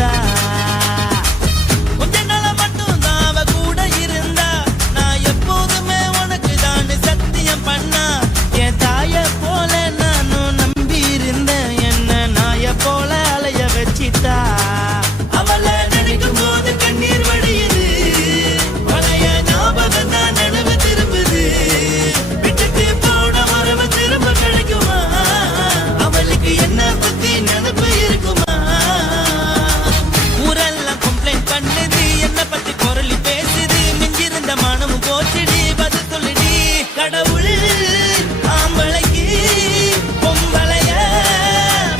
வச்சிட்டா. கொஞ்ச நாள மட்டும் தான் அவ கூட இருந்தா, நான் எப்போதுமே உனக்கு தான் சத்தியம் பண்ணா. என் தாய போல நானும் நம்பி இருந்தேன், என்ன நாய போல அலைய வச்சிட்டா. அவளை நினைக்கும் போது கண்ணீர் வடியுது, பழைய ஞாபகம் தான் நினைவு திரும்புது. விட்டுட்டு போன உறவு திரும்ப கிடைக்குமா? அவளுக்கு என்ன பத்தி நினைப்பு இருக்குமா? ஊரெல்லாம் கம்ப்ளைண்ட் பண்ணுது, என்ன பத்தி குரலி பேசுது. மிஞ்சிருந்த மனமும் போச்சுடி, பதில் சொல்லுடி. கடவுள் ஆம்பளைக்கு பொம்பளைய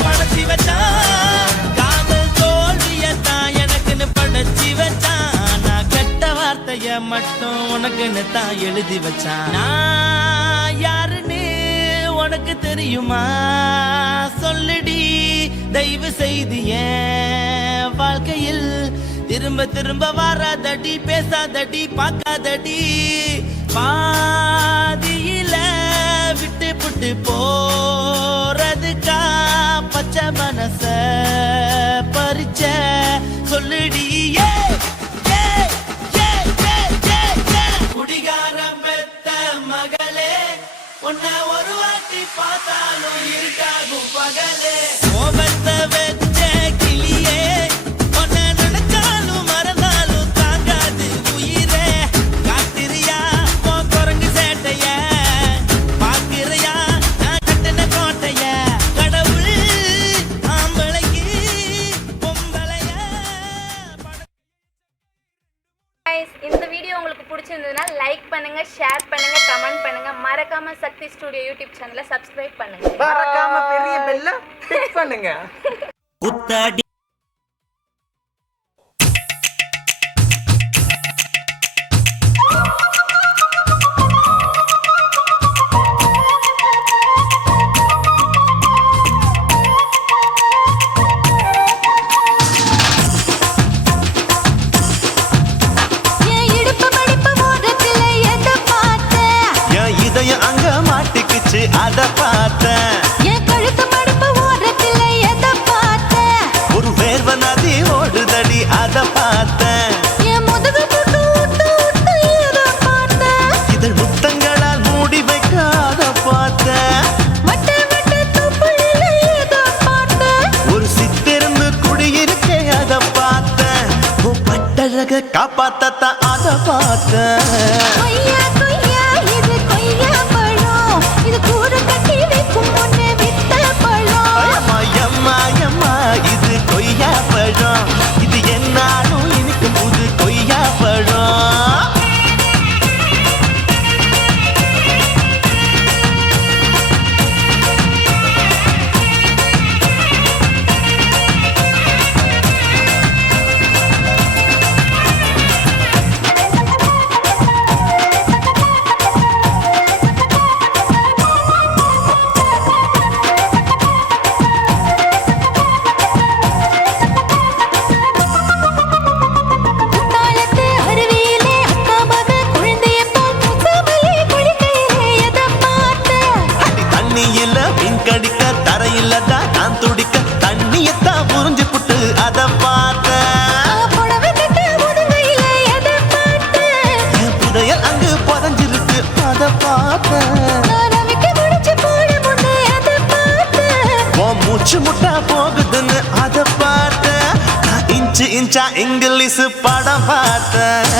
படைச்சி வச்சான், காதல் தோல்வியத்தான் எனக்குன்னு படைச்சி வச்சான். நான் கெட்ட வார்த்தைய மட்டும் உனக்குன்னு தான் எழுதி வச்சான். நான் யாருன்னு உனக்கு தெரியுமா? சொல்லுடி தயவு செய்து என் வாழ்க்கையில் திரும்ப திரும்ப வராதடி, பேசாதடி, பார்க்காதடி. பாதியில விட்டு புட்டு போறதுக்கா பச்சை மனச பறிச்ச சொல்லுடி. குடிகாரம் பெத்த மகளே, உன்னை ஒரு வாட்டி பார்த்தாலும் இருக்காகும் பகலே. கோபத்தை வச்ச கிளியே, உன்னை நினைச்சாலும் மறந்தாலும் தாங்காது உயிரே. காத்திரியா உன் குரங்கு சேட்டைய, பாக்கிறியா நான் கட்டின கோட்டைய. கடவுள் ஆம்பளைக்கு பொம்பளைய. இந்த வீடியோ உங்களுக்கு பிடிச்சிருந்ததுன்னா லைக் பண்ணுங்க, ஷேர் பண்ணுங்க, கமெண்ட் பண்ணுங்க. மறக்காம சக்தி ஸ்டுடியோ யூடியூப் சேனலை சப்ஸ்கிரைப் பண்ணுங்க. மறக்காம பெரிய பெல்ல கிளிக் பண்ணுங்க. குத்தாடி அங்க மாட்டிக்குச்சு அத பார்த்தேன். என் கழுத்து மடுப்பு ஓரத்துல எத பார்த்தேன். ஒரு வேர்வ நதி ஓடுதடி அத பார்த்தேன். என் முதுகு புட்டு ஊத்து ஊத்து எத பார்த்தேன். இதழ் முத்தங்களால் மூடி வைக்க அத பார்த்தேன். வட்ட வட்ட துப்புல எத பார்த்தேன். ஒரு சித்திருந்து குடியிருக்க அத பார்த்தேன். பட்டழக காப்பாத்தத்தான் அத பார்த்தேன். கொய்யா கொய்யா இது கொய்யா பழம். இது கூறு கட்டி வைக்கும் முன்னே வித்த பழம். அம்மா அம்மா இது கொய்யா பழம். இது என்னாலும் இனிக்கும் புது கொய்யா பழம். குத்தாலத்து அருவியிலே அக்கா மக குழந்தைய போல் முகமலே குளிக்கையிலே எத பார்த்தேன். அடி தண்ணியில மீன் கடிக்க, தரையில தான் நான் துடிக்க, தண்ணியத்தான் புரிஞ்சு புட்டு அத பார்த்தேன். புடவை கட்ட முதுகையில எத பார்த்தேன். என் புதையல் அங்கு புதஞ்சிருக்கு அத பார்த்தேன். நான் ரவிக்கு முடிச்சு போட முன்னே எத பார்த்தேன். உன் மூச்சு முட்டா போகுதுன்னு அத பார்த்தேன். நான் இன்ச்சு இன்ச்சா இங்கிலீஷ் படம் பார்த்தேன்.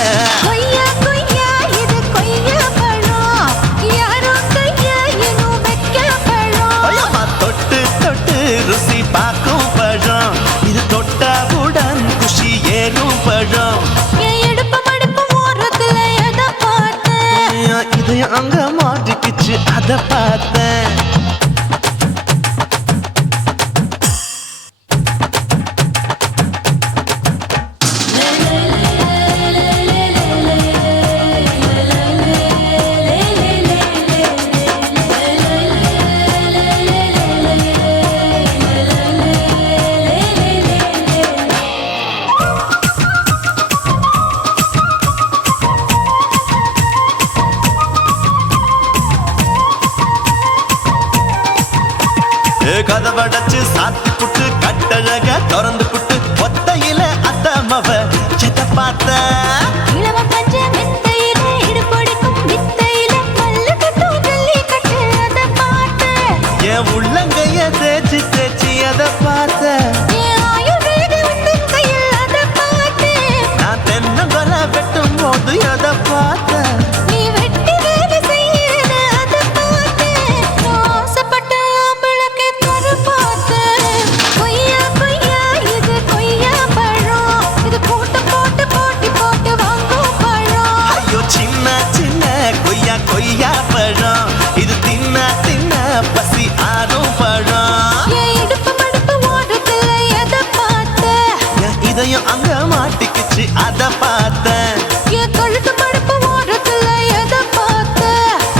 கொய்யா கொய்யா இது கொய்யா பழம். யாரோ கையா இன்னும் வைக்க பழம். ஐயம்மா தொட்டு தொட்டு ருசி பார்க்கும் பழம். இது தொட்டவுடன் குஷி ஏறும் பழம். என் இடுப்பு மடுப்பு ஓரத்துல எத பார்த்தேன். இதயம் அங்க மாட்டிக்கிச்சு அத பார்த்தேன். கதவடைச்சு சாத்தி புட்டு கட்டழக திறந்து புட்டு ஒத்தையில அவ செத்த பார்த்த இளவ பஞ்ச மெத்தையில இடுபடிக்கும் வித்தையில பல்லு கட்டும் ஜல்லி கட்டு அத பார்த்த என் உள்ளங்கைய தேய்ச்சி தேய்ச்சி அத பார்த்த என் ஆயுர்வேத உந்தன் கையில் அத பார்த்த நான் தென்னங்கொல வெட்டும் போது அத பார்த்த நீ வெட்டி வேலை செய்யறது அத பார்த்த நான் ஆசைப்பட்ட ஆம்பளக்கு தர பார்த்த கொய்யா கொய்யா இது கொய்யா பழம் இது கூட்ட போட்டு போட்டி போட்டு வாங்கும் பழம் ஐயோ சின்ன சின்ன கொய்யா கொய்யா பழம் இது தின்ன தின்ன பசி ஆறும் பழம் என் இடுப்பு மடுப்பு ஓடுறதுல எதை பார்த்த என் இதயம் அங்க மாட்டிக்கிச்சு அத பார்த்தேன் என் கழுத்து மடுப்பு ஓடுறதுல எதை பார்த்த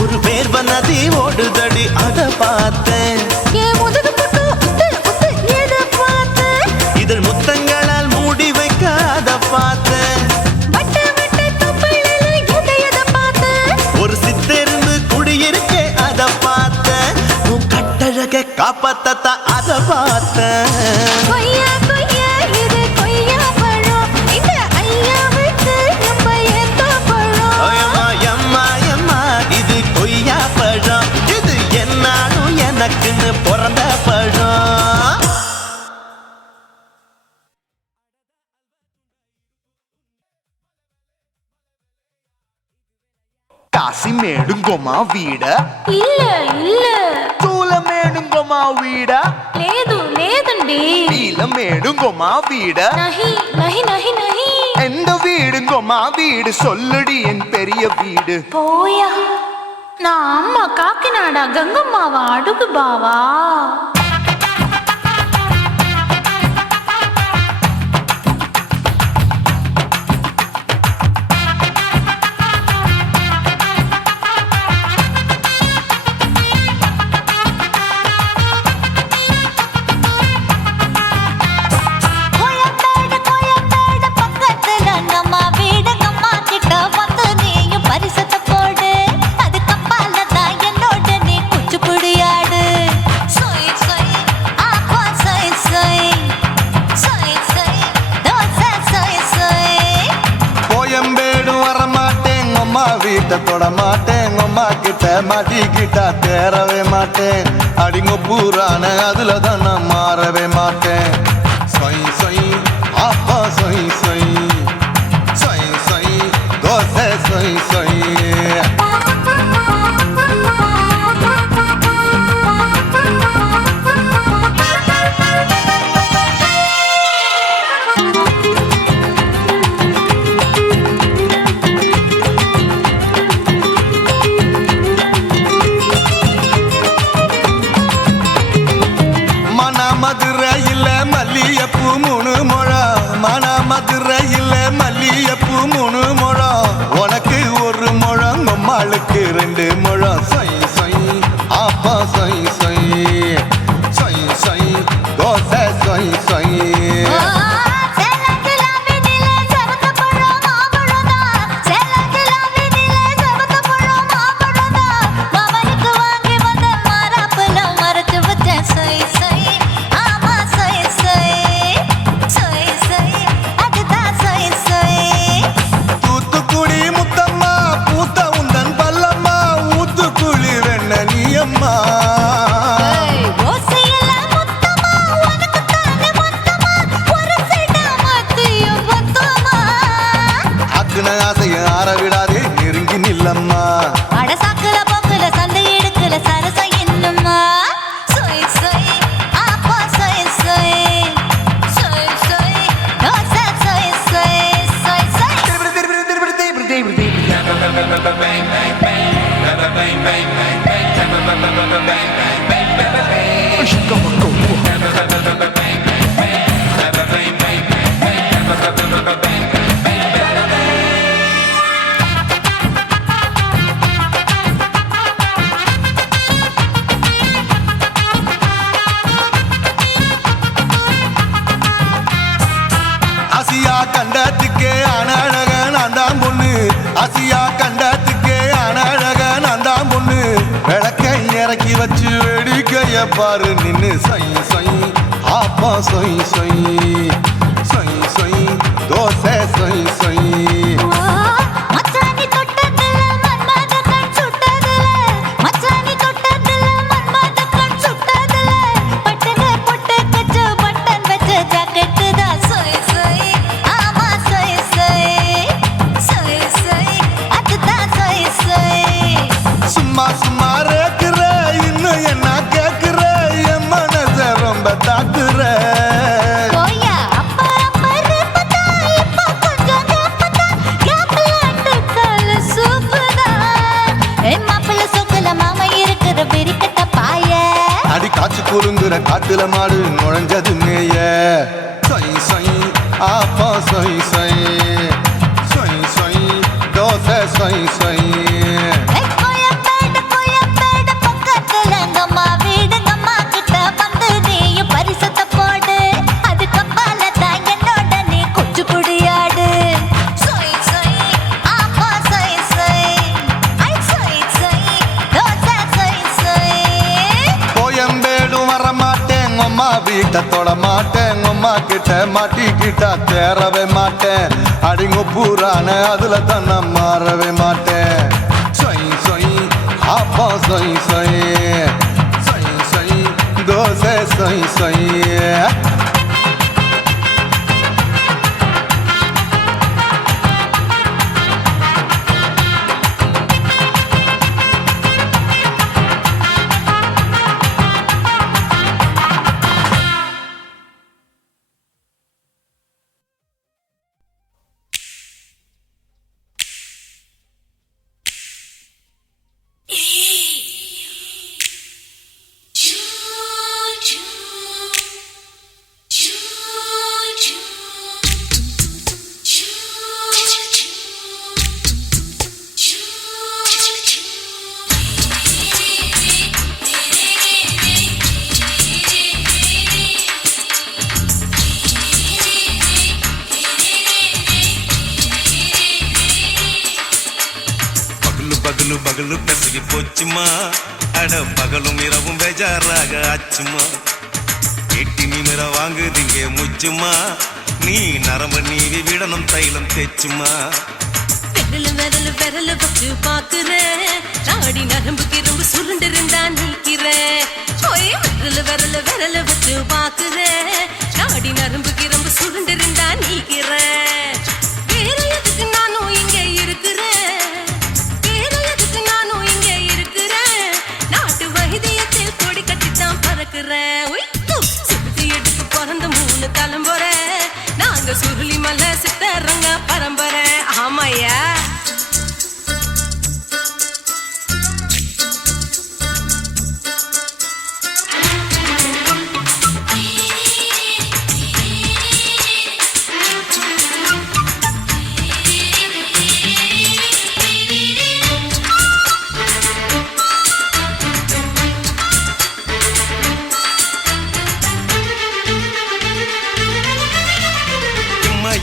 ஒரு வேர்வ நதி ஓடுதடி அத பார்த்தேன் என் முதுகு பட்டு உத்து உத்து எதை பார்த்த இதழ் முத்தங்களால் மூடி வைக்க அத பார்த்தேன் வட்ட வட்ட தொப்பிளில எதை பார்த்த ஒரு சித்தெருந்து குடியிருக்கே அத பார்த்தேன் உன் கட்டழக காப்பாத்தத்தா அத பார்த்தேன் கொய்யா கொய்யா இது கொய்யா பழம் இந்த ஐயாவுக்கு நம்ம ஏத்த பழம் எம்மா எம்மா எம்மா இது கொய்யா பழம் இது என்னாலும் எனக்குன்னு பிறந்த பழம் కాశీమేడుంగోమా వీడ இல்ல இல்ல చూలమేడుంగోమా వీడ లేదు లేదండి నీలమేడుంగోమా వీడ నహి నహి నహి నహి எந்த வீடுங்கோமா வீடு சொல்லுடி என் பெரிய வீடு పోయా నా అమ్మ కాకినాడ గంగమ్మావా అడుగు బావా கோயம்பேடு பக்கத்துல நம்ம வீடு அம்மா கிட்ட வந்து நீயும் பரிசத்தை போடு அது கப்பால தான் என்னோட நீ குச்சிப்புடியாடு சொய் சொய் ஆப்பா சொய் சொய் சொய் சொய் தோசை சொய் சொய் கோயம்பேடு வரமாட்டேன் அம்மா வீட்டை தொட மாட்டேன் அம்மா கிட்ட மாட்டிக்கிட்டா தேரவே மாட்டேன் அடிங்க பூரான அதுல தான் நான் மாறவே மாட்டேன் சொய் சொய் அப்பா சொய் சொய் சொய் சொய் தோசை சொய் சொய் மதுரையில் மல்லியப்பூ 3 முழம் மதுரையில் மல்லியப்பூ 3 முழம் உனக்கு 1 முழம் அம்மாளுக்கு 2 முழம் சொய் சொய் ஆப்பா சொய் சொய் சொய் சொய் தோசை சொய் சொய் ஆசியா கண்டத்துக்கே அனழக நான் தான் பொண்ணு ஆசியா கண்டத்துக்கே அனழக நான் தான் பொண்ணு விளக்கை இறக்கி வச்சு வேடிக்கைய பாரு நின்னு சொய் சொய் ஆப்பா சொய் சொய் சொய் சொய் தோ சும்மா சும்மா ரேக்குற இன்னும் என்ன கேக்குற என் மனச ரொம்ப தாக்குற போயா அப்பா அப்பா ரப்பதா இப்ப கொஞ்சம் ரப்பதா கேப்லாட்டு கால சூப்பரா ஏ மாப்பிள்ள சொக்கல மாமா இருக்கிற பெரிக்கட்ட பாய அடி காச்சு குறுங்குற காட்டுல மாடு நுழைஞ்சது மேய சொய் சொய் ஆப்பா சொய் சொய் சொய் சொய் தோசை சொய் சொய் கோயம்பேடு பக்கத்துல எங்கம்மா வீடு அம்மா கிட்ட வந்து நீயும் பரிசத்தை போடு அது கப்பால தான் என்னோட நீ குச்சி புடியாடு சொய் சொய் ஆப்பா சொய் சொய் ஐ சொய் சொய் தோசை சொய் சொய் கோயம்பேடு வரமாட்டேன் அம்மா வீட்டை தொட மாட்டேன் அம்மா கிட்ட மாட்டிக்கிட்டா தேரவே மாட்டேன் அடிங்க பூரான அதுல தான் நான் மாறவே மாட்டேன் சொய் சொய் ஆப்பா சொய் சொய் சொய் சொய் தோசை சொய் சொய் பகலு பகலு பெசகி போச்சுமா அட பகலும் இரவும் பேஜாராக ஆச்சுமா எட்டி நிமிர வாங்குதிங்க முச்சுமா நீ நரம்பு நீவி விடணும் தைலம் தேச்சுமா விரல வச்சு பாக்குறேன் நாடி நரம்பு கிரம்பு சுருண்டு இருந்தா நீக்கிறேன் விரல வச்சு பாக்குறேன் நாடி நரம்பு கிரம்பு சுருண்டு இருந்தா நீக்கிறேன் வேற எதுக்கு நானும் இங்க இருக்கிறேன் நாட்டு வைத்தியத்தில் கொடி கட்டித்தான் பறக்குறேன் சுத்தி எடுத்து பிறந்த 3 தலைமுறை நாங்க சுருளி மலை சித்தரங்க பரம்பரை ஆமாயா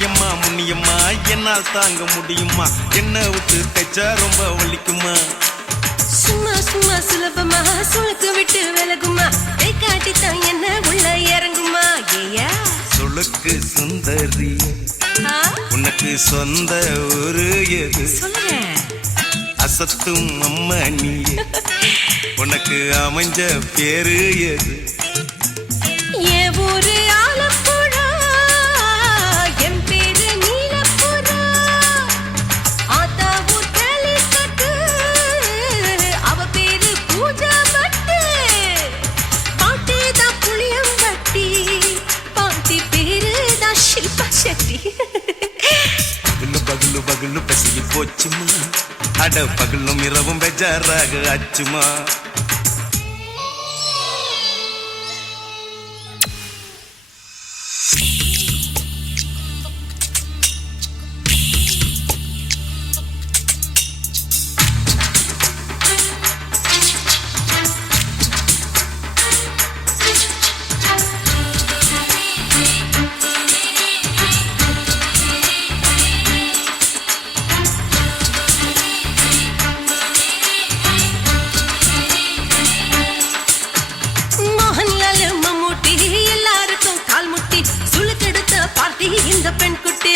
எம்மா முன்னியம்மா என்னால் தாங்க முடியுமா என்ன விட்டு தைச்சா ரொம்ப வலிக்குமா சும்மா சும்மா சுலபமா சுளுக்கு விட்டு விலகுமா கை காட்டித்தான் என்ன உள்ள இறங்குமா ஏயா சுளுக்கு சுந்தரி உனக்கு சொந்த ஊரு எது சொல்றேன் அசத்தும் அம்மா நீ உனக்கு அமைஞ்ச பேரு எது என் ஊரு ஆலப்புழா என் பேரு நீலப்புறா ஆத்தா ஊர் கேலிக்கட்டு அவ பேரு பூஜா பட்டு பாட்டி தான் புளியம்பட்டி பாட்டி பேரு தான் ஷில்பா செட்டி பகலு பகலு பகலு பசிக்கு போச்சுமா அட பகலும் இரவும் பெஜாராக ஆச்சுமா இந்த பெண் குட்டி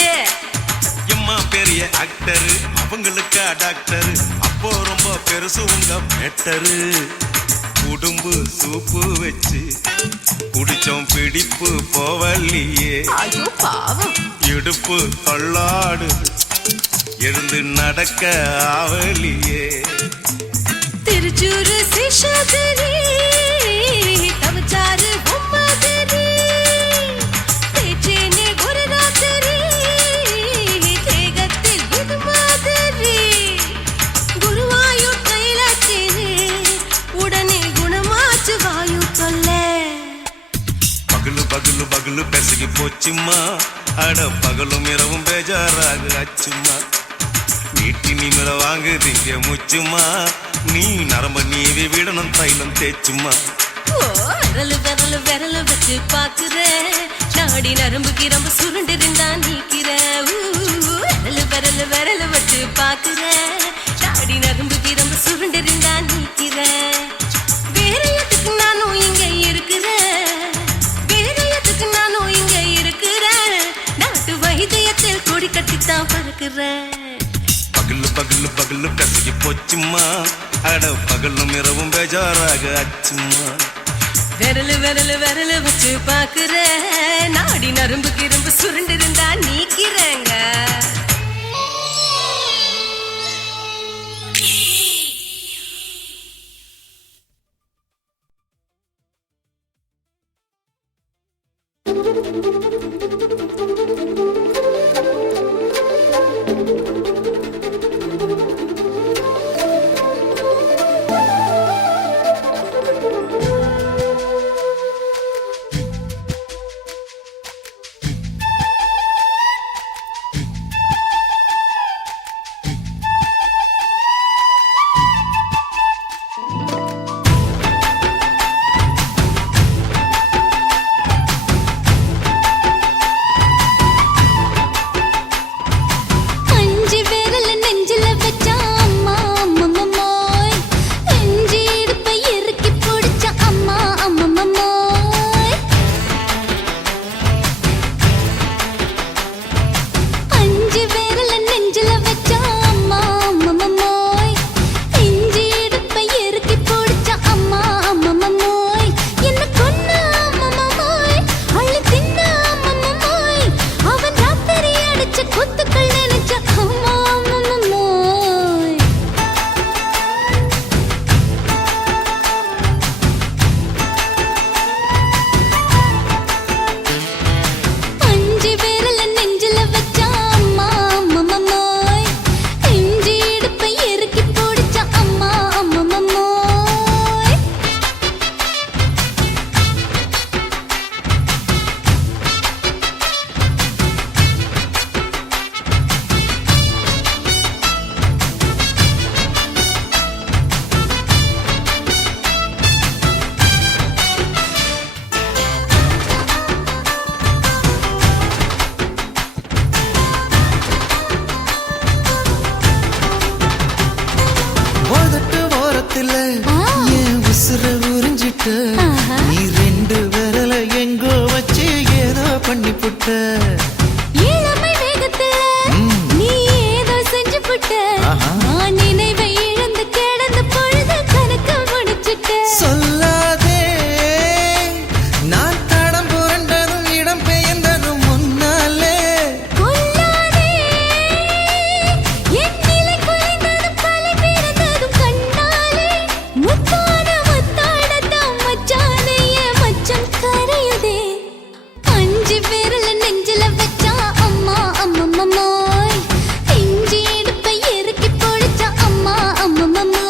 எம்மா பெரிய ஆக்டர் அவங்களுக்கா டாக்டர் அப்போ ரொம்ப பெருசு உங்க பெட்டரு உடும்பு சூப்பு வச்சு குடிச்சோம் பிடிப்பு போவல்லையே ஐயோ பாவம் இடுப்பு தள்ளாடு எழுந்து நடக்க ஆவலியே திருச்சூரு சிஷாதிரி தவச்சாரு பொம்மாதிரி தேச்சேனே ஒரு ராத்திரி தேகத்தில் இது மாதிரி குருவாயூர் கைலாச்சேனே உடனே குணமாச்சு வாயு சொல்ல பகலு பகலு பகலு பெசகி போச்சுமா அட பகலும் இரவும் பேஜாராக அச்சுமா வீட்டி நீ மேல வாங்கு திங்க முச்சுமா நீ நரம்ப நீவி விடணும் தைலம் தேச்சுமா ஓ விரலு விரலு விரலு வச்சு பாக்குற நாடி நரம்பு கிரம்பு சுருண்டு இருந்தா நீக்கிற விரலு விரலு விரலு வச்சு பாக்குற நாடி நரம்பு கிரம்பு சுருண்டு இருந்தா நீக்கிற வேற எதுக்கு நானும் இங்க இருக்கிறேன் வேற எதுக்கு நானும் இங்க இருக்கிறேன் நாட்டு வைத்தியத்தில் கொடி கட்டித்தான் பறக்குறேன் பகலு பகலு பகலு பெசகி போச்சுமா அட பகலும் இரவும் பேஜாராக அச்சுமா விரலு விரலு விரலு வச்சு பாக்குற நாடி நரம்பு கிரம்பு சுருண்டு இருந்தா நீக்கிறேங்க நீ ரெண்டு விரல எங்கோ வச்சு ஏதோ பண்ணி புட்ட இளமை வேகத்துல நீ ஏதோ செஞ்சு புட்ட நான் நினைவை இழந்து கிடந்து பொழுது கணக்கு முடிச்சிட்ட சொல்லாதே நான் தடம் புரண்டதும் இடம் பெயர்ந்ததும் முன்னாலே கொல்லாதே என் நிலை குறைந்ததும் பல பிறந்ததும் கண்ணாலே முத்தான முத்தாடத்தான் மச்சானைய மச்சம் கரையுதே அஞ்சு விரல நெஞ்சில வச்சா அம்மா அம்மம்மாய் இஞ்சி இடுப்பை இறுக்கி பொழிச்சா அம்மா அம்மம்மாய்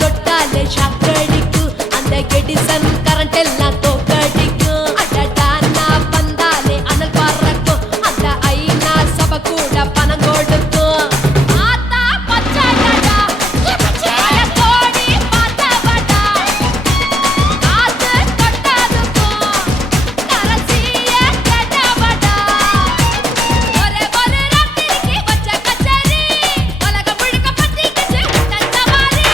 தொட்டாலே ஷாக்கடிக்கும் அந்த எடிசன் கரண்ட் எல்லாம் தோக்கடிக்கும் அடடா நான் வந்தாலே அனல் பறக்கும் அந்த ஐநா சபை கூட பணம் கொடுக்கும் ஆத்தா பச்சடடா கோடி பாத்தவடா காத்து கொட்டாதுக்கும் கரசிய கேட்டவடா ஒரே ஒரு ராத்திரிக்கு வச்ச கச்சேரி உலகம் முழுக்க பத்திக்கிச்சு உட்டன் சவாரி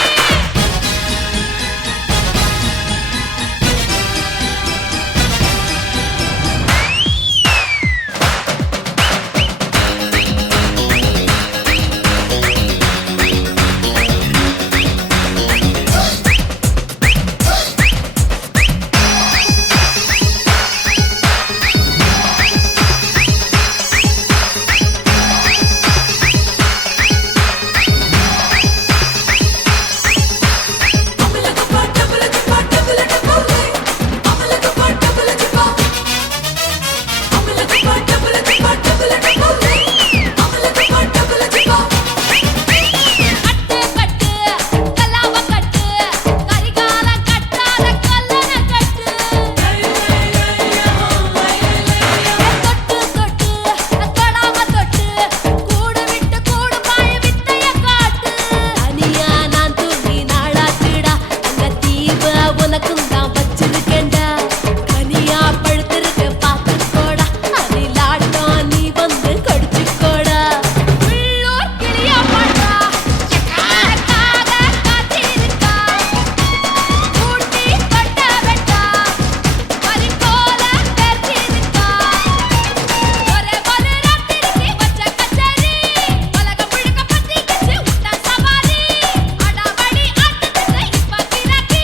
கட்டு கல்லாவ கட்டு கரிகால கட்டாத கல்லன கட்டு தொட்டு தொடாம தொட்டு கூடு விட்டு கூடு பாய வித்தைய காட்டு தனியா நான் தூங்கி நாளாச்சுடா அந்த தீவ உனக்கும் தான் வச்சிருக்கேன்டா கனியா பழுத்திருக்க பார்த்துக்கோடா அதிலாட்டம் நீ வந்து கடிச்சுக்கோடா உள்ளூர் கிளியா பாடுறா எனக்காக காத்திருக்கா ஊட்டி கொட்ட வெட்டா பறிக்கோல பெர்த்திருக்கா ஒரே ஒரு ராத்திரிக்கு வச்ச கச்சேரி உலகம் முழுக்க பத்திக்கிச்சு உட்டன் சவாரி அடாவடி ஆட்டத்துக்கு இப்ப கிராக்கி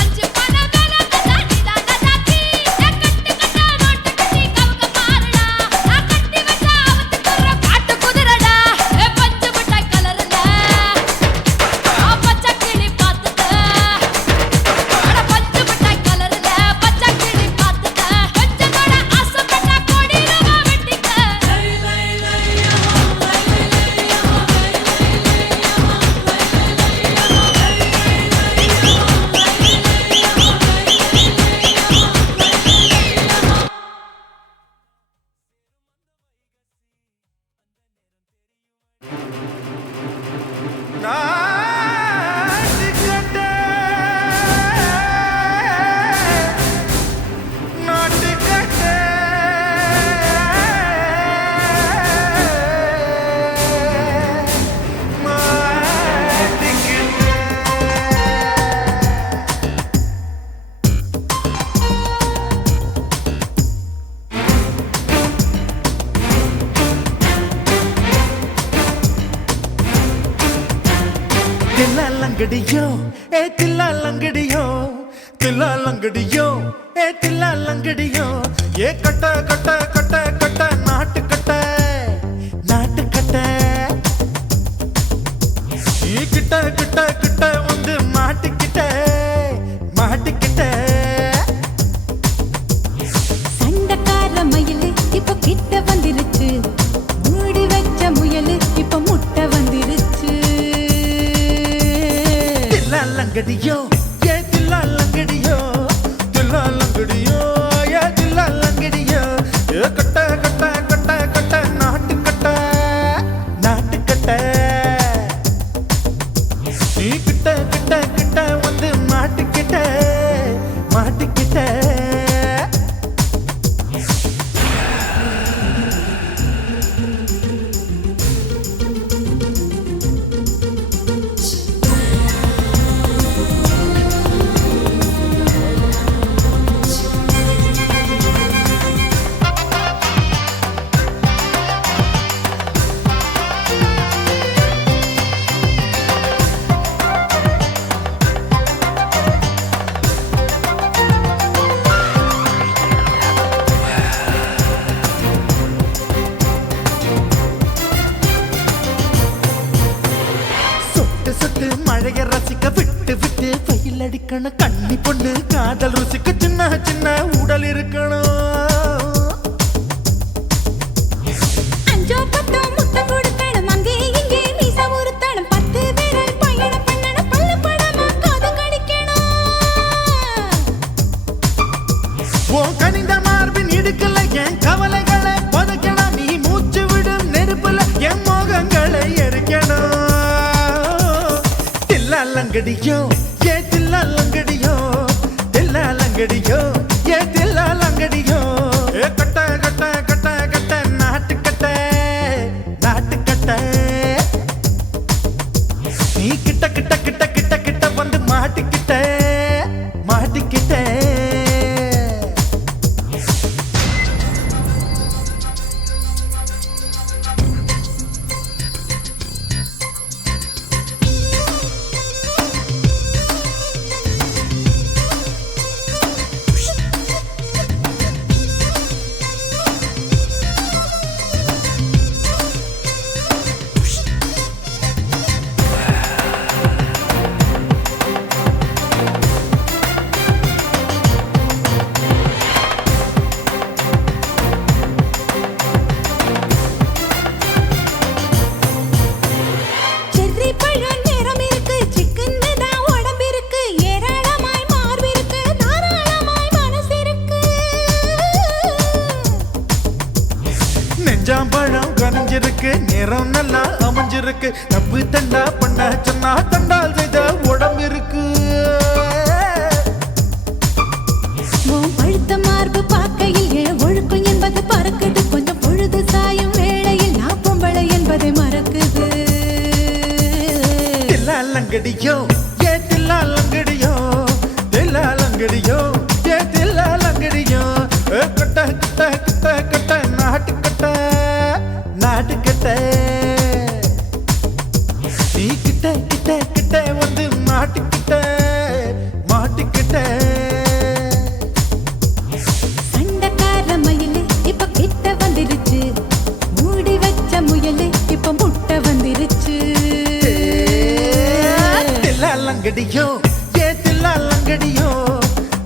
அஞ்சு பணம் வேலை தந்தா நீதான் நதாக்கி கட்டு கட்டா நோட்டு கட்டி கவுக்க பாருடா நான் கட்டி வச்ச அவத்துக்குற காட்டு குதிரடா பஞ்சு மிட்டாய் கலருல பச்சை கிளி பார்த்துட்ட அட பஞ்சு மிட்டாய் கலருல பச்சை கிளி பார்த்துட்ட கொஞ்சமோட ஆசைப்பட்டா கொடிரவா வெட்டிக்க தில்லாலங்கடியோ ஏ தில்லாலங்கடியோ தில்லாலங்கடியோ ஏ தில்லாலங்கடியோ ஏ கட்ட கட்ட கட்ட கட்ட நாட்டு கட்ட நாட்டு கட்ட நீ கிட்ட கிட்ட கிட்ட வந்து மாட்டிக்கிட்ட மாட்டிக்கிட்ட சண்டக்கார மயிலு இப்ப கிட்ட வந்துருச்சு மூடி வச்ச முயலு இப்ப முட்டை வந்துருச்சு தில்லாலங்கடியோ ஏ தில்லாலங்கடியோ தில்லாலங்கடியோ ஏ தில்லாலங்கடியோ ஏ கட்ட கட்ட கட்ட கட்ட நாட்டு கட்ட நாட்டு கட்ட நீ கிட்ட கிட்ட கிட்ட வந்து மாட்டிக்கிட்ட மாட்டிக்கிட்ட மழைய ரசிக்க விட்டு விட்டு வெயில் அடிக்கணும் கண்ணி பொண்ணு காதல் ருசிக்க சின்ன சின்ன உடல் இருக்கணும் அஞ்சோ பத்தோ முத்தம் கொடுக்கணும் அங்கே இங்கே மீசா உருத்தணும் 10 விரல் பயணம் பண்ணணும் பல்ல பட தில்லாலங்கடியோ ஏ தில்லாலங்கடியோ தில்லாலங்கடியோ ஏ தில்லாலங்கடியோ ஏ கட்ட கட்ட கட்ட கட்ட நாட்டுக்கட்ட நாட்டுக்கட்ட நீ கிட்ட கிட்ட கிட்ட கிட்ட கிட்ட வந்து மாட்டிக்கிட்ட மாட்டிக்கிட்ட செர்ரி பழம் நிறம் இருக்கு சிக்கன்னு தான் உடம்பிருக்கு ஏராளமாய் மார்பிருக்கு தாராளமாய் மனசிருக்கு நெஞ்சாம்பழம் கனிஞ்சிருக்கு நிறம் நல்லா அமைஞ்சிருக்கு தப்பு தண்டா பண்ண சொன்னா தண்டால் செய்த உடம்பு இருக்கு உன் பழுத்த மார்பு பார்க்கையில் என் ஒழுக்கம் என்பது பறக்குது கொஞ்சம் பொழுது சாயும் வேளையில் நான் பொம்பளை என்பதை மறக்குது தில்லாலங்கடியோ ஏ தில்லாலங்கடியோ தில்லாலங்கடியோ ஏ தில்லாலங்கடியோ ஏ கட்ட கட்ட கட்ட கட்ட நாட்டுக்கட்ட நாட்டுக்கட்ட நீ கிட்ட கிட்ட கிட்ட வந்து மாட்டிக்கிட்ட மாட்டிக்கிட்ட சண்டைக்கார மயிலு இப்ப கிட்ட வந்துருச்சு மூடி வச்ச முயலு இப்ப முட்டை வந்துருச்சு தில்லாலங்கடியோ ஏ தில்லாலங்கடியோ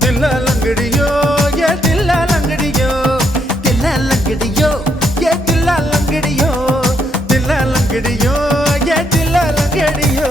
தில்லாலங்கடியோ ஏ தில்லாலங்கடியோ தில்லாலங்கடியோ ஏ தில்லாலங்கடியோ தில்லாலங்கடியோ ஏ தில்லாலங்கடியோ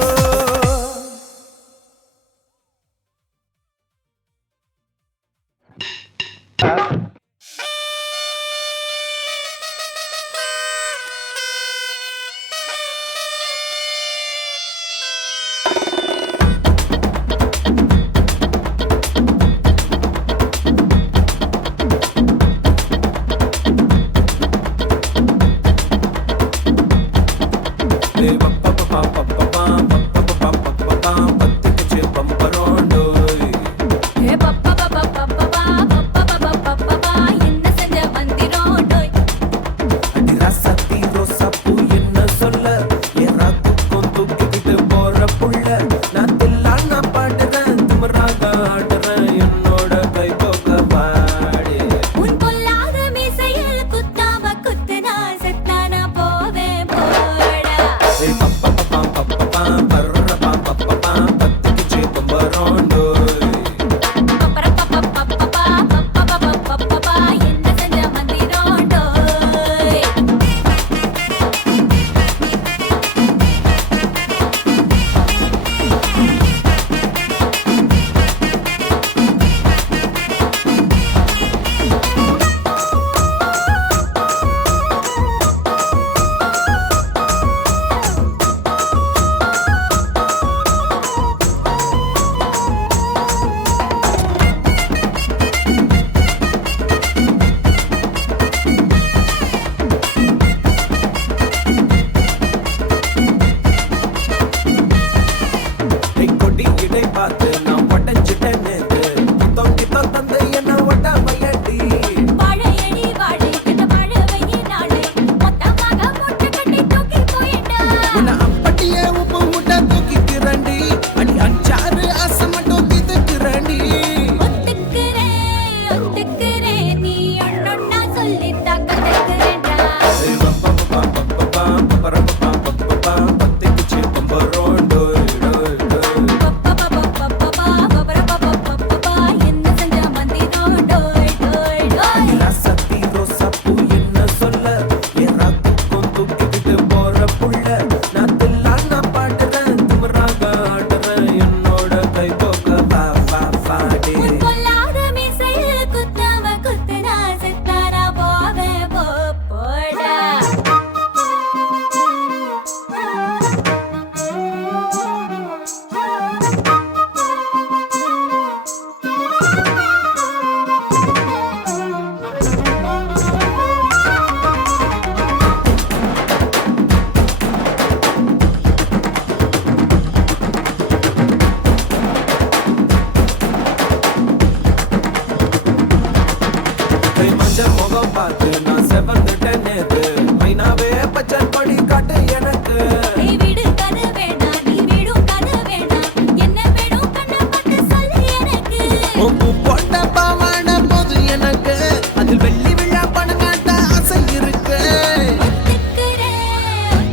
பார்த்து நான் செவந்துட்டேன் நேத்து மைனாவே பச்சை கொடி காட்டு எனக்கு நீ வீடு கதை வேணாம் நீ வீடும் கதை வேணாம் என்ன வேணும் கண்ணை பார்த்து சொல்லு எனக்கு உப்பு போட்ட பாவாட போது எனக்கு அதில் வெள்ளி விழா பணம் காட்ட ஆசை இருக்கு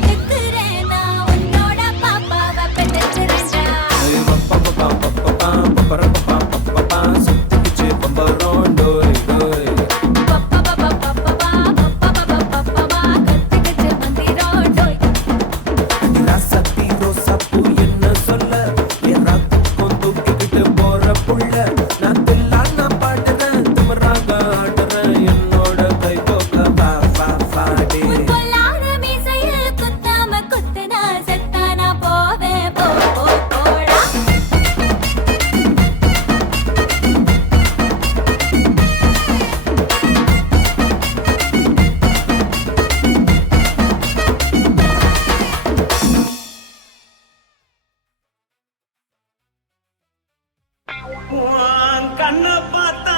ஒத்துக்கிறேன் நான் உன்னோட பாப்பாவை பெற்றுக்கிறேன்டா சுத்திக்கிச்சு பம்பரம் டோய் டோய் கத்துக்கிச்சு மந்திரோடோய் ராசத்தி ரோசாப்பூ என்ன சொல்ல என் ராத்துக்கும் தூக்கிக்கிட்டு போற புள்ள நான் தில்லான பாடுறேன் திமிராக ஆடுறேன் என்னோட கை தோக்க வா வா வாடி பொல்லாத மீசையில் குத்தாம குத்துனா செத்தானா போவேன் போடா உன் கண்ணை பார்த்தா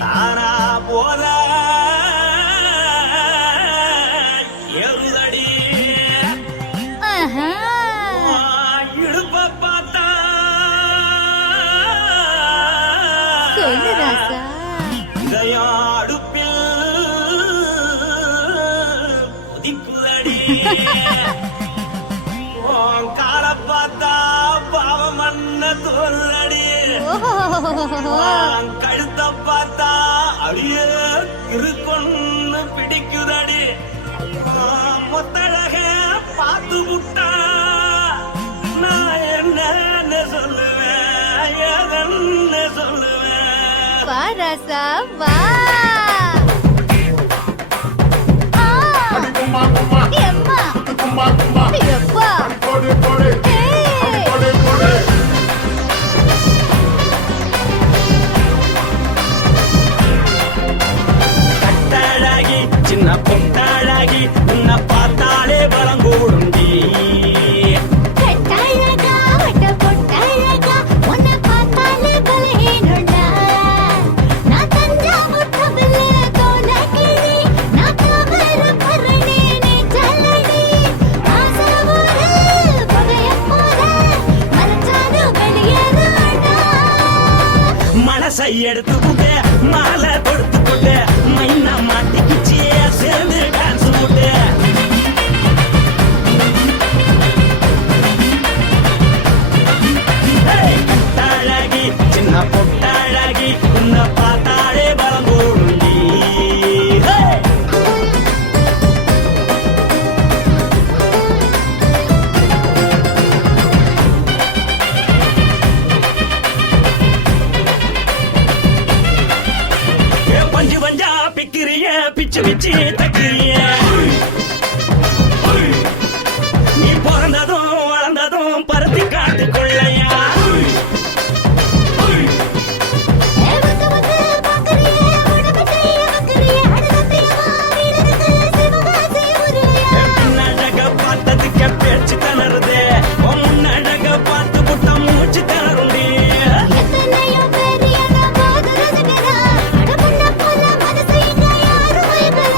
தாரா போல எருதடி உன் இடுப்பை பார்த்தா சொல்லு ராசா இதயம் அடுப்பில் உதிக்குதடி உன் காலை பார்த்தா பாவம் மண்ண தோல்றடி உன் கழுத்தை பார்த்தா அடியே இருக்குன்னு பிடிக்குதடி உன் முத்தழக பார்த்து விட்டா நான் என்ன சொல்லுவேன் எதன்னு சொல்லுவேன் வா ராசா வா எம்மா எப்பா கட்டாளாகி சின்ன பொட்டாளாகி உன்னை பார்த்தாலே பலம் கூடுண்டி கட்டழகா வட்ட பொட்டழகா உன்னை பார்த்தாலே பலஹீனண்டா நான் தஞ்சாவூர் தவிலே கோலகிரி நான் தாமர பரணி நீ ஜல்லடி ஆசவூரு பகைய போல மறைச்சாலும் வெளியேறாடா மனசை எடுத்துக்கிட்டு மாலை கொடுத்துக்கிட்டு மைனா மாட்டிக்கிச்சு சேர்ந்து டான்ஸ் போட்டு கட்டாழகி சின்ன பொட்டாழகி உன்னை பார்த்தாலே பலம் கூடுண்டி பஞ்சு பஞ்சா பிக்கிறிய பிச்சு பிச்சு தக்கிறிய நீ பிறந்ததும் வளர்ந்ததும் பருத்தி காட்டுக்குள்ளையா வந்து வந்து பாக்கறியே உடம்பு செய்ய வக்கறியே அடகத்தியமா வீரருக்கு சிவகாசி முருகையா பின்னழக பார்த்ததுக்கு பேச்சு தளருது முன்னழக பார்த்து புட்ட மூச்சு தளருண்டி எத்தனையோ பெரிய போது ரசிகரா அடபுள்ள போல மனசை இங்க யாரும் மயக்கல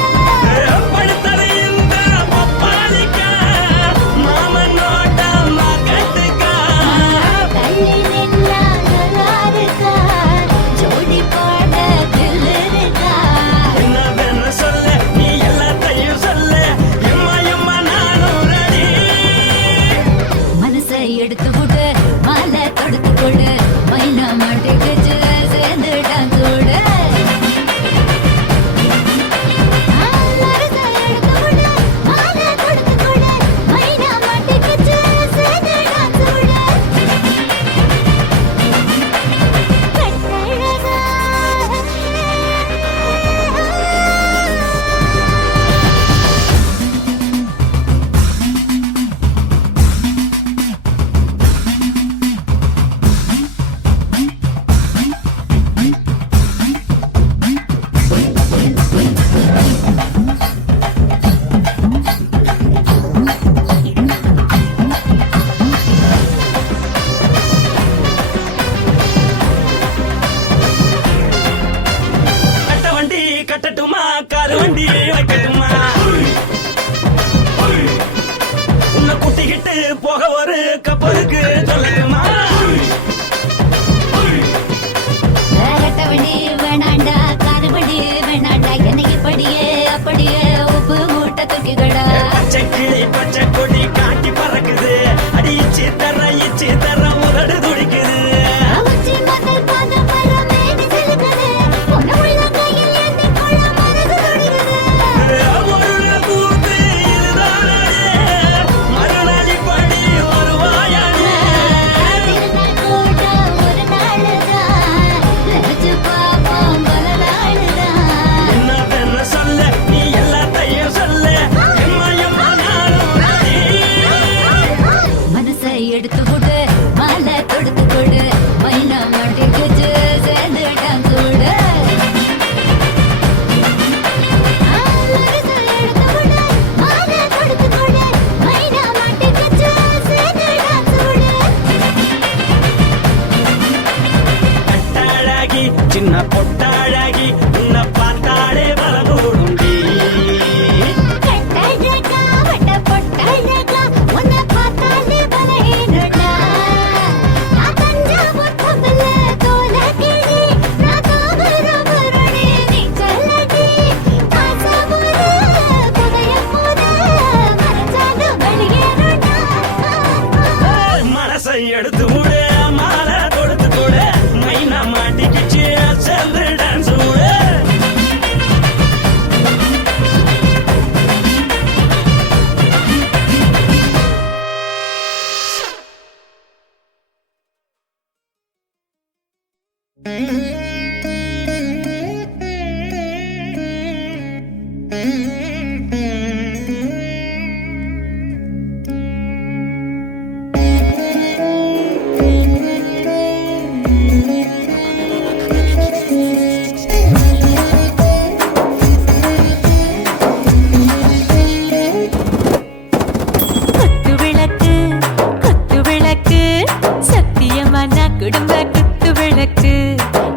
குடும்ப குத்து விளக்கு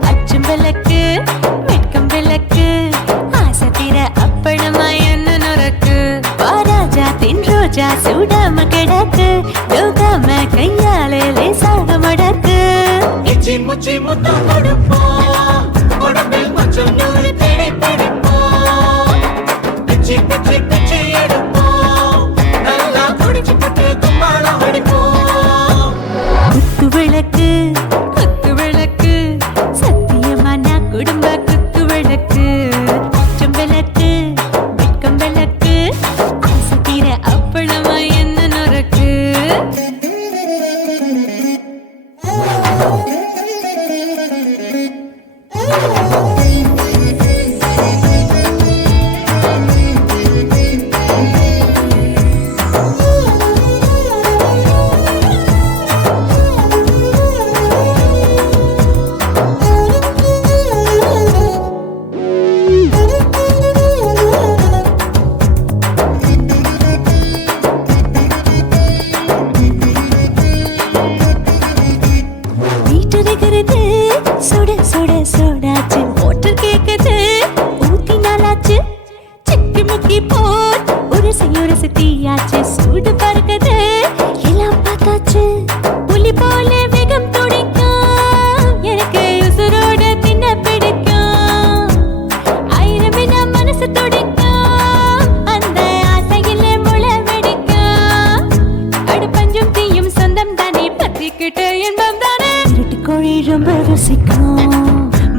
அச்சும் விளக்கு வெட்கம் விளக்கு ஆசை தீர அப்பளமா என்ன நொறக்கு வாராஜா தின் ரோஜா சூடாம கிடக்கு யோகாம கையாலே லேசாக மடக்கு இச்சி முச்சி முத்தம் கொடுப்போம் உடம்பில் கொஞ்சம் நூறு தேடி பிடிப்போம் பிச்சி பிச்சி பிச்சி எடுப்போம் நல்லா குடிச்சு பட்டு கும்பாலம் அடிப்போம் குத்து விளக்கு குத்து விளக்கு சத்தியமான குடும்ப குத்து விளக்கு அச்சம் விளக்கு வெட்கம் விளக்கு ஆசை தீர அப்பளமா என்ன நொறக்கு சுட சுட சோடாச்சு மோட்டர் கேக்குது ஊத்தி நாளாச்சு சிக்கி முக்கி போட் உரசி தீயாச்சு சூடு பறக்குது எல்லாம் பார்த்தாச்சு புலி போல வேகம் துடிக்கும் எனக்கு உசுரோட தின்ன பிடிக்கும் ஆயிரம் என மனசு துடிக்கும் அந்த ஆசையிலே முளை வெடிக்கும் அடுப்பஞ்சும் தீயும் சொந்தம் தானே பத்திக்கிட்டு இன்பம் தானே கோழி ரொம்ப ருசிக்கும்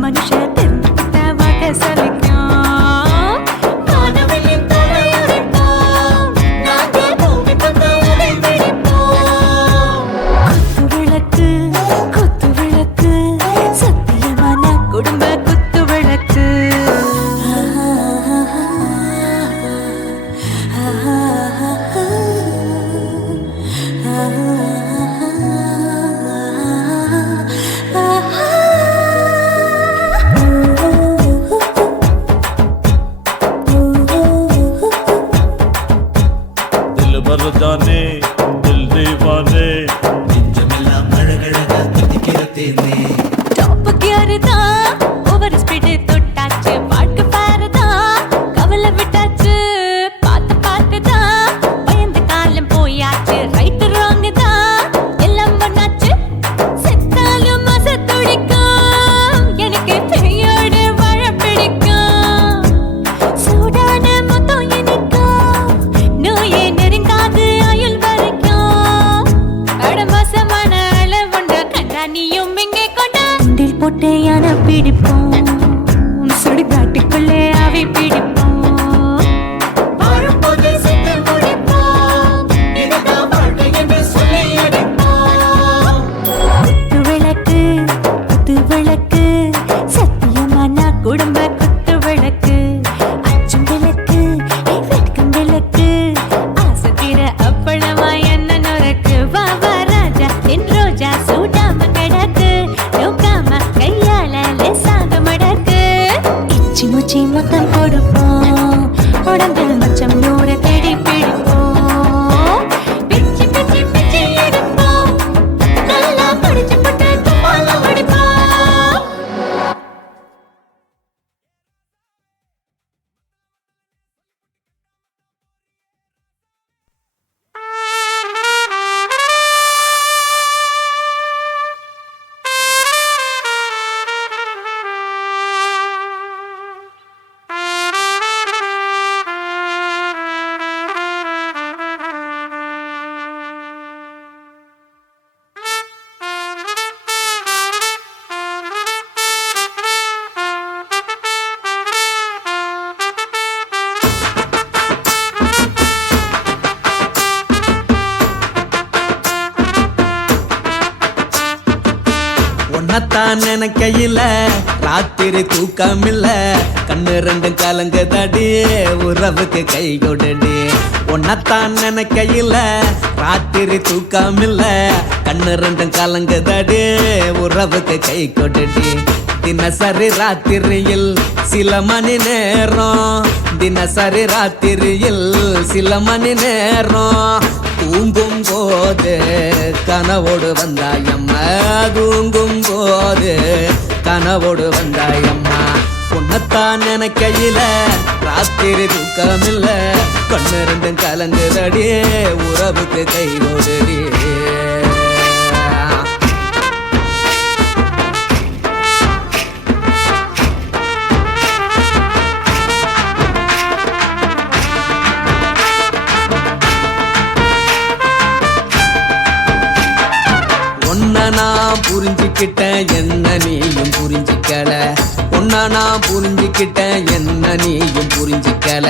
மனுஷ தெரிஞ்சுக்கிட்ட வாக்க சலிக்கும் காணவில்லின் தலை உரைப்போம் நாங்கள் பூமி பந்த உரை வெடிப்போம் குத்து விளக்கு சத்தியமான குடும்ப குத்து விளக்கு जाने दिल दीवाने நெஞ்சமெல்லாம் அழகழகா துதிக்கிறதேனே டாப் கியர் தான் ஓவர் ஸ்பீட் தொட்டாச்சு வாழ்க்கை பாரு தான் கவலை விட்டாச்சு பார்த்து தான் பயந்து காலம் போயாச்சு ரைட் ராங் தான் எல்லாம் பண்ணாச்சு செத்தாலும் மச துடிக்கும் எனக்கு பெரியோடு வாழ பிடிக்கும் சூடான மொத்தம் எனக்கும் நோயே நெருங்காது ஆயுள் வரைக்கும் அடமோசமான அளவுண்ட கண்டா நீயும் இங்கே கொண்டா உண்டில் போட்டு யானை பிடிப்போம் சுடுகாட்டுக்குள்ளே அவை பிடிப்போம் வாழும்போது செத்து முடிப்போம் இதுதான் வாழ்க்கை என்று சொல்லி அடிப்போம் குத்து விளக்கு சத்தியமான குடும்ப குத்து விளக்கு அச்சும் விளக்கு வெட்கம் விளக்கு ஆசை தீர அப்பளமா என்ன நொறக்கு வா ராஜா என் ரோஜா சூடாம கிடக்கு யோகாம கையால லேசாக உன்னத்தான் நினைக்கையில ராத்திரி தூக்கமில்ல கண்ணு ரெண்டும் கலங்குதடி உறவுக்கு கை கொடுடி உன்னத்தான் நினைக்கையில ராத்திரி தூக்கமில்ல கண்ணு ரெண்டும் கலங்குதடி உறவுக்கு கை கொடுடி தினசரி ராத்திரியில் சில மணி நேரம் தினசரி ராத்திரியில் சில மணி நேரம் தூங்கும் போது கனவோடு வந்தாயம்மா தூங்கும் போது கனவோடு வந்தாயம்மா உன்னத்தான் நினைக்கையில ராத்திரி தூக்கமில்ல கண்ணு ரெண்டும் கலங்குதடி உறவுக்கு கை ஓடுடி நான் புரிஞ்சுக்கிட்டேன் என்ன நீயும் புரிஞ்சிக்கல உன்ன நான் புரிஞ்சுக்கிட்டேன் என்ன நீயும் புரிஞ்சிக்கல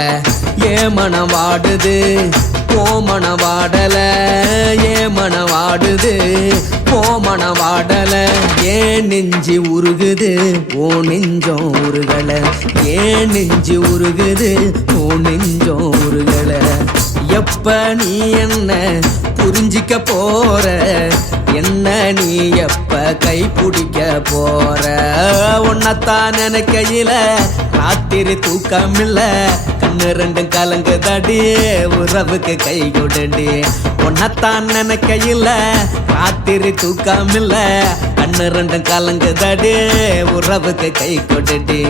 ஏ மனம் வாடுது ஓ மனம் வாடல ஏ மனம் வாடுது ஓ மனம் வாடல ஏன் நெஞ்சு உருகுது ஓ நெஞ்சம் உருகல ஏன் நெஞ்சு உருகுது ஓ நெஞ்சம் உருகல எப்ப நீ என்ன புரிஞ்சிக்க போற என்ன நீ எப்ப கை பிடிக்க போற உன்னத்தான் நினைக்கையில ராத்திரி தூக்கமில்ல கண்ணு ரெண்டும் கலங்குதடி உறவுக்கு கை கொடுடி உன்னத்தான் நினைக்கையில ராத்திரி தூக்கமில்ல கண்ணு ரெண்டும் கலங்குதடி உறவுக்கு கை கொடுடி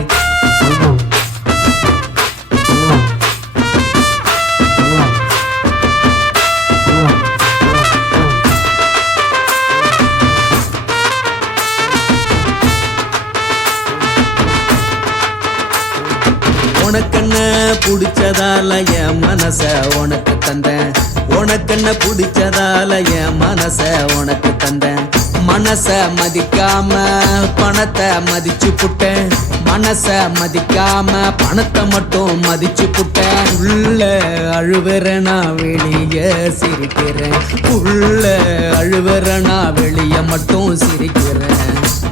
உனக்கென்ன பிடிச்சதால என் மனச உனக்கு தந்தேன் உனக்கென்ன பிடிச்சதால என் மனச உனக்கு தந்தேன் மனச மதிக்காம பணத்தை மதிச்சு புட்டேன் மனச மதிக்காம பணத்தை மட்டும் மதிச்சு புட்டேன் உள்ள அழுவற நான் வெளிய சிரிக்கிறேன் உள்ள அழுவற நான் வெளிய மட்டும் சிரிக்கிறேன்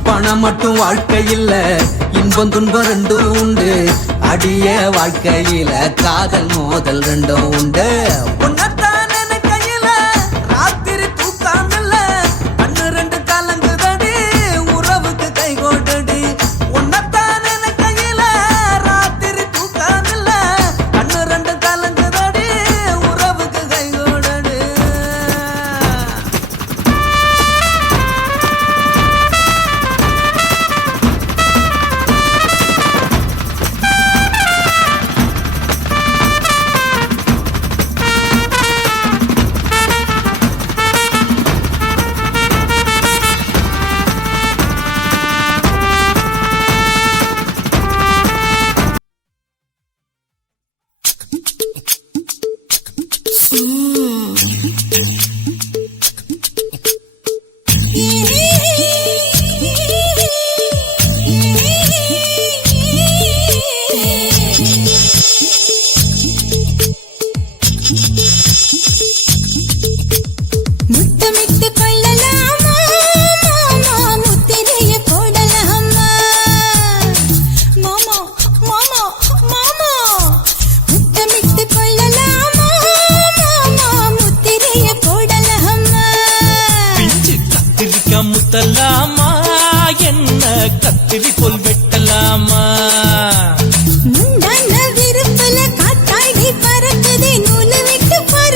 பணம் மட்டும் வாழ்க்கையில் இன்பம் துன்பம் ரெண்டும் உண்டு அடிய வாழ்க்கையில காதல் மோதல் ரெண்டும் உண்டு உன்னத்தான் நினைக்கையில ராத்திரி தூக்கமில்ல கண்ணு ரெண்டு கலங்குதடி உறவுக்கு கை கொடுடி உன்னத்தான் நினைக்கையில ராத்திரி தூக்கமில்ல கண்ணு ரெண்டு கலங்குதடி உறவுக்கு கை கொடுடி முத்தமிட்டு கொள்ளலாமா மாமா முத்திரைய போடலாமா மாமா மாமா மாமா முத்தமிட்டு கொள்ளலாமா மாமா முத்திரைய போடலாமா பிஞ்சு கத்திரிக்கா முத்தலாமா என்ன கத்திரி போல் வெட்டலாமா முந்தான விருப்பல காத்தாடி பறக்குதே நூலை விட்டு பற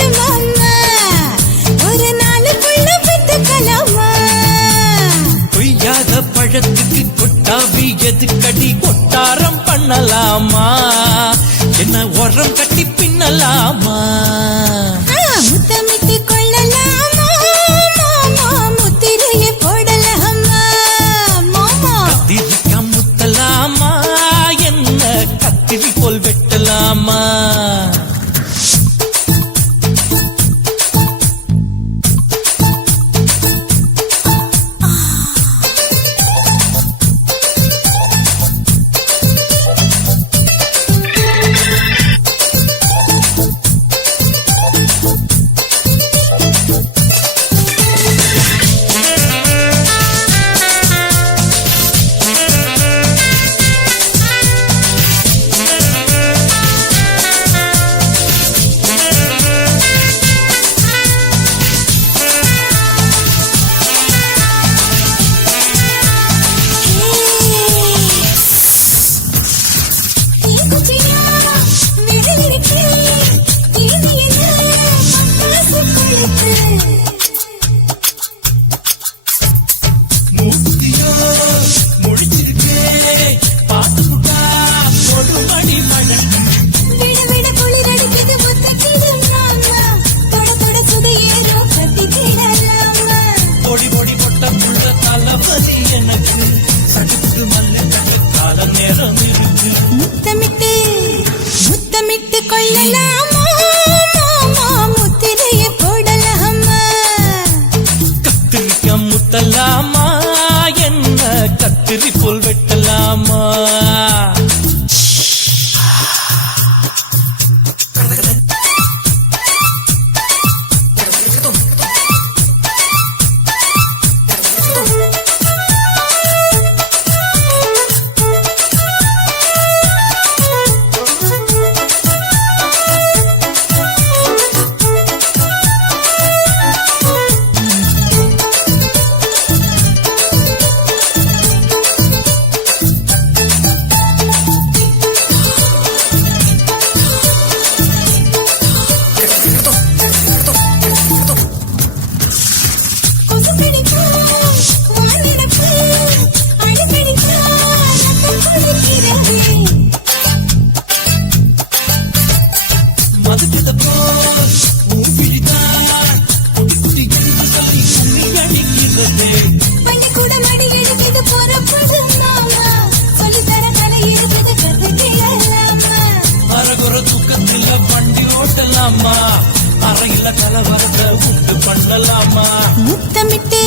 கலவரத்தை உண்டு பண்ணலாமா முத்தமிட்டு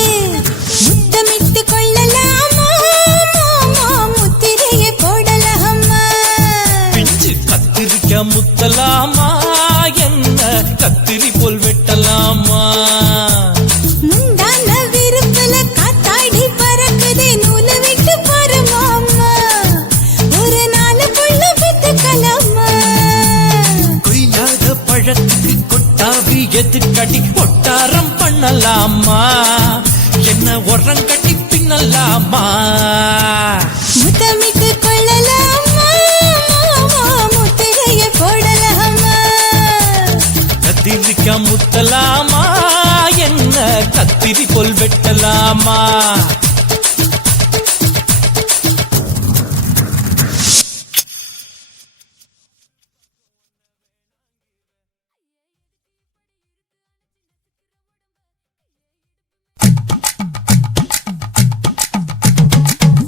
முத்தமிட்டு கொள்ளலாமா முத்திரையை போடலாமா பிஞ்சு கத்திரிக்க முத்தலாமா என்ன கத்திரி போல் வெட்டலாமா முந்தான விருப்பல காத்தாடி பறக்குதே நூலை விட்டு பரமாமா ஒரு நாள் புள்ள வித்துக்கலாமா கொய்யாத பழத்துக்கு கொட்டாவி எதுக்கடி ஒட்டாரம் பண்ணலாமா என்ன உரம் கட்டி பின்னலாமா முத்தமிட்டு கொள்ளலாமா முத்திரையை போடலாமா கத்திரிக்க முத்தலாமா என்ன கத்திரி போல் வெட்டலாமா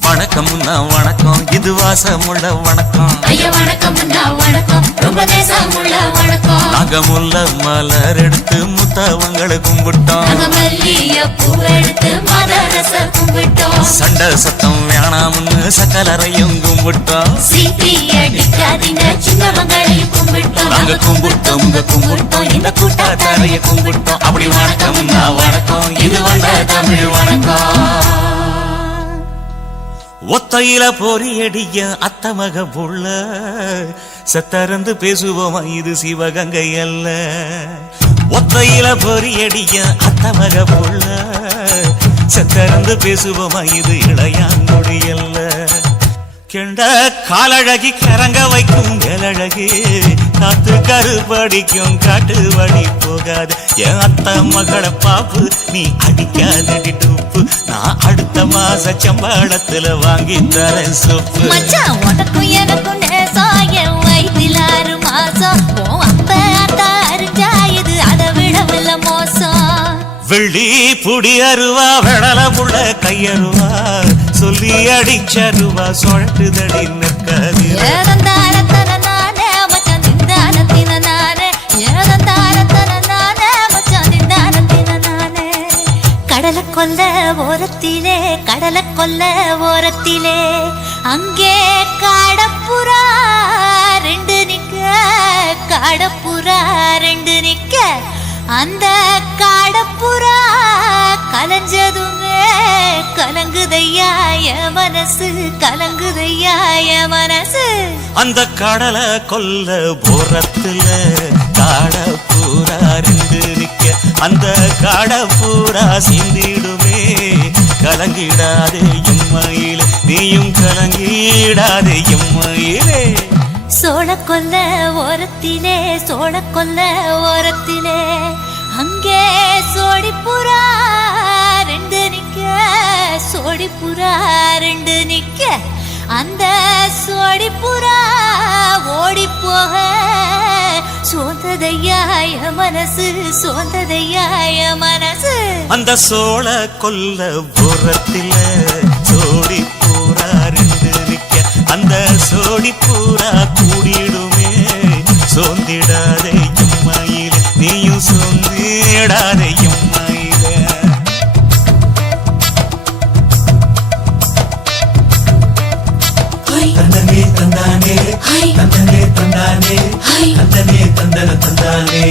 வணக்கம்னா வணக்கம் இது வாசமுள்ள வணக்கம் ஐயா வணக்கம் வணக்கம் ரொம்ப தேசமுள்ள வணக்கம் நாங்க முல்ல மலர் எடுத்து முத்தவங்களை கும்பிட்டோம் நாங்க மல்லிய பூ எடுத்து மதரச கும்பிட்டோம் சண்டை சத்தம் வேணாம்னு சக்கலரையும் கும்பிட்டோம் சீட்டி அடிக்காதீங்க சின்னவங்களையும் கும்பிட்டோம் நாங்க கும்பிட்டோம் இந்த கூட்டாத்தாரைய கும்பிட்டோம் அப்படி வணக்கம்னா வணக்கம் இது வந்த தமிழ் வணக்கம் ஒத்தையில பொறியடிய அத்தமக புள்ள சத்தறந்து பேசுவோமா இது சிவகங்கை அல்ல ஒத்தையில பொறியடிய அத்தமக புள்ள சத்தறந்து பேசுவோமா இது இளையாங்குடி அல்ல கெண்ட காலழகி கரங்க வைக்கும் வேலழகி காத்து கருப்படிக்கும் காட்டு வழி போகாது என் அத்த மகளை பாப்பு நீ அடிக்காதடி டூப்பு நான் அடுத்த மாச சம்பளத்துல வாங்கி தரேன் சொப்பு மச்சான் உனக்கும் எனக்கும் நேசம் என் வயிற்றில் 6 மாசம் உன் அப்ப அத்தா அறிஞ்சா இது அதை விடவில்ல மோசம் வெள்ளி புடி அருவா வெடல புள்ள கையருவா சொல்லி அடிச்சருவா சொழட்டுதடி நிற்காது ஏதந்தாரத்தன நானே மச்சான் திந்தானத்தின நானே ஏதந்தாரத்தன நானே மச்சான் திந்தானத்தின நானே கடலை கொல்ல ஓரத்திலே அங்கே காடப்புறா ரெண்டு நிக்க அந்த காடப்புறா கலஞ்சதுமே கலங்குதையா என் மனசு அந்த கடலை கொல்ல போரத்துல காட பூரா ரெண்டு நிக்க அந்த காட பூரா சிந்திடுமே கலங்கிடாதே எம்மையிலே நீயும் கலங்கிடாதே எம்மையிலே சோழக்கொல்ல ஓரத்திலே அங்கே சோடிப்புறா ரெண்டு நிக்க அந்த சோடிப்புறா ஓடி போக சோந்ததையாய மனசு அந்த சோழ கொல்ல புறத்தில சோடி பூரா ரெண்டு நிக்க அந்த சோடி பூரா கூடிடுமே சோந்திடாதே எம்மையிலே நீயும் சோந்திடாதே எம்மையிலே தந்தனே தந்தானே தந்தனே தந்தானே தந்தனே தந்தன தந்தானே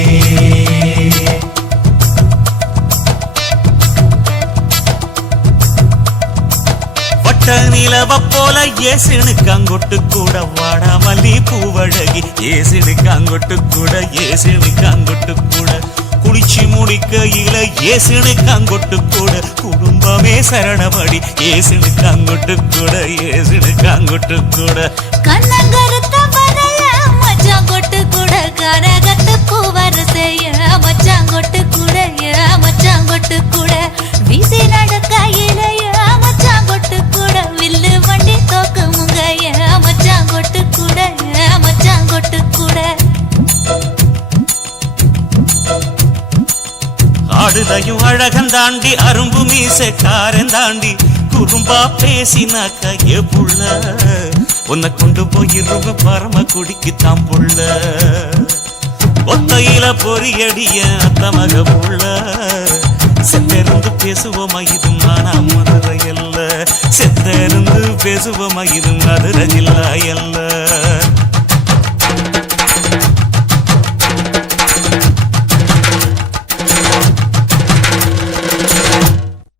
வட்ட நிலவ போல ஏசினுக்கு அங்கொட்டு கூட வாடாமல்லி பூவழகி ஏசினுக்கு அங்கொட்டு கூட குளிச்சு முடிக்கையில ஏசினுக்கு அங்கொட்டு கூட குடும்பமே சரணபடி ஏசினுக்கு அங்கொட்டு கூட கண்ணங்கருத்த வரைய மச்சாங்கொட்டு கூட கரகத்து பூவரசைய மச்சாங்கொட்டு கூட வீசி நடக்கையிலைய மச்சாங்கொட்டு கூட வில்லு வண்டி தோக்குமுங்கைய மச்சாங்கொட்டு கூட ஆடுதையும் அழகந்தாண்டி அரும்பு மீசக்காரன் தாண்டி குறும்பா பேசினாக்க ஏ புள்ள உன்னை கொண்டு போயிருவ பரம குடிக்கு தாம் புள்ள ஒத்தையில பொறியடிய அத்தமக புள்ள செத்திருந்து பேசுவோமா இது மானா மதுரை அல்ல செத்திருந்து பேசுவோமா இது மதுரை ஜில்லா அல்ல